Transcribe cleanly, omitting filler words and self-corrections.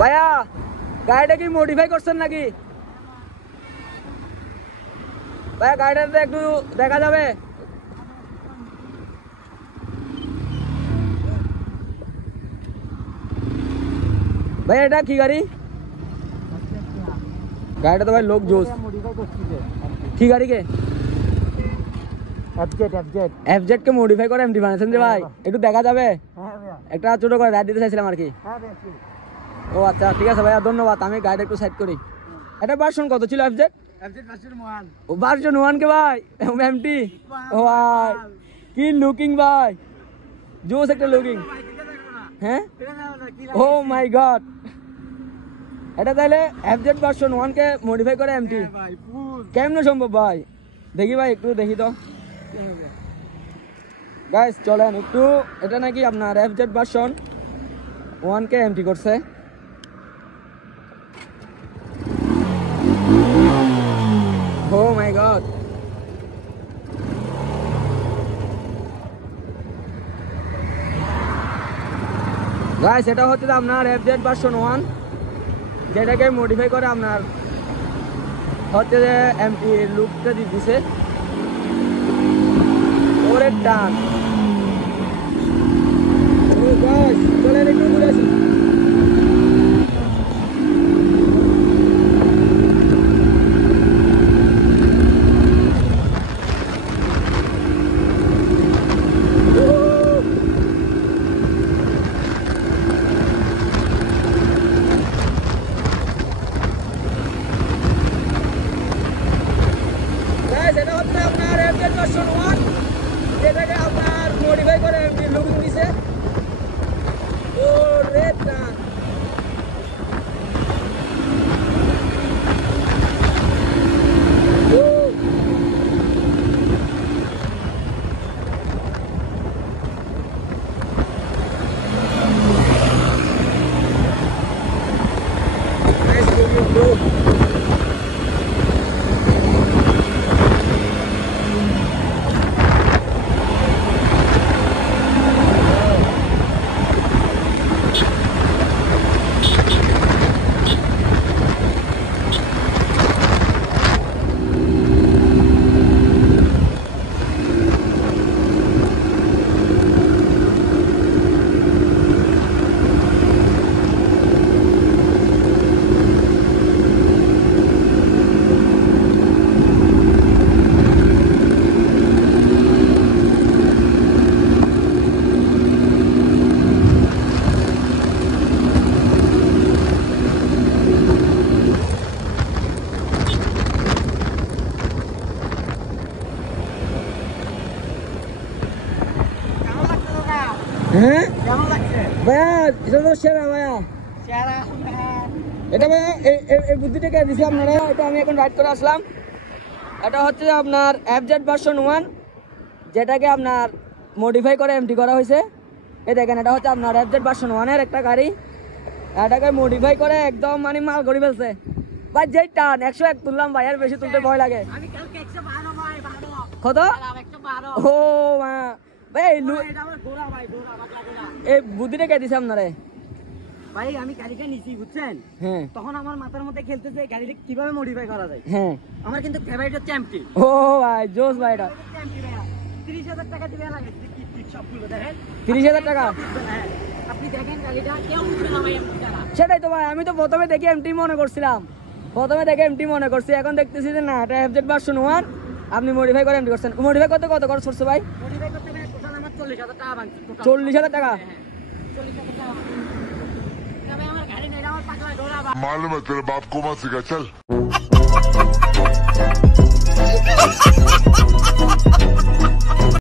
ভাইয়া গাড়িটা কি মডিফাই করছেন নাকি? ভাইয়া গাড়িটা একটু দেখা যাবে? ভাইয়া এটা কি গাড়ি? গাড়িটা তো ভাই লোক জোস। কি গাড়ি কে? এফজেড কে মডিফাই করে এমটি বানাইছেন যে ভাই, একটু দেখা যাবে? একটা ছোট করে রাইড দিতে চাইছিলাম আর কি। ও আচ্ছা ঠিক আছে ভাইয়া, ধন্যবাদ। আমি গাড়িটা একটু সাইড করি। এটা ভার্সন কত ছিল এফজেড? ও ভার্সন 1 কে ভাই, এমটি। ও ভাই কি লুকিং ভাই, জোস একটা লুকিং। হ্যাঁ ও মাই গড, এটা তাহলে এফজেড ভার্সন 1 কে মডিফাই করে এমটি? কেমনে সম্ভব ভাই? দেখি ভাই একটু দেখি তো গাইস, চলেন একটু। এটা নাকি আপনার এফজেড ভার্সন 1 কে এমটি করছে। ও মাই গড, গাইস এটা হচ্ছে আপনার এফজেড ভার্সন 1, যেটাকে মডিফাই করে আপনার হচ্ছে যে এমটি লুকটা দিছে। ওরে টান, গাইস চলেন একটু ঘুরে আসি। এটা হচ্ছে আপনার এফজেড ভার্সন 1, যেটাকে আপনার মডিফাই করে এমটি লুক দিছে। ওরে টান, nice moving bro. হ্যাঁ ভাইয়া, এটা তো সেরা ভাইয়া। এটা ভাইয়া এই বুদ্ধিটা কে দিছে আপনারা? এটা আমি এখন রাইড করে আসলাম। এটা হচ্ছে আপনার এফজেড ভার্সন 1, যেটাকে আপনার মডিফাই করে এমটি করা হয়েছে। এই দেখেন, এটা হচ্ছে আপনার এফজেড ভার্সন 1 এর একটা গাড়ি। এটাকে মডিফাই করে একদম মানে মাল করে ফেলছে ভাই। যেই টান 101 তুললাম ভাই, আর বেশি তুলতে ভয় লাগে। কত? ও মা ভাই, এই বুদ্ধিটা কে দিছে আপনারা? ভাই আমি গাড়িটা নিছি বুঝছেন, হ্যাঁ তখন আমার মাথার মধ্যে খেলতেছে গাড়িটা কিভাবে মডিফাই করা যায়। হ্যাঁ আমার কিন্তু ফেভারিট হচ্ছে এমটি। ও ভাই জোস ভাই, এটা 30,000 টাকা দিবে লাগে সবগুলো দেখেন। 30,000 টাকা? আপনি দেখেন গাড়িটা কেউ উঠবে না ভাই এমটি ছাড়া। সেটাই তো ভাই, আমি তো প্রথমে দেখে এমটি মনে করছিলাম, এখন দেখতেছি যে না, এটা এফজেড ভার্সন 1 আপনি মডিফাই করে এমটি করছেন। মডিফাই করতে কত খরচ করছে ভাই? মডিফাই করতে ভাই টোটাল আমার 40,000 টাকা ভাঙছে। 40,000 টাকা? 40,000 টাকা ভাই আমার গাড়ি নেই, আমার পাগলা ঘোড়া। मालूम है तेरे बाप को मत सिखा चल।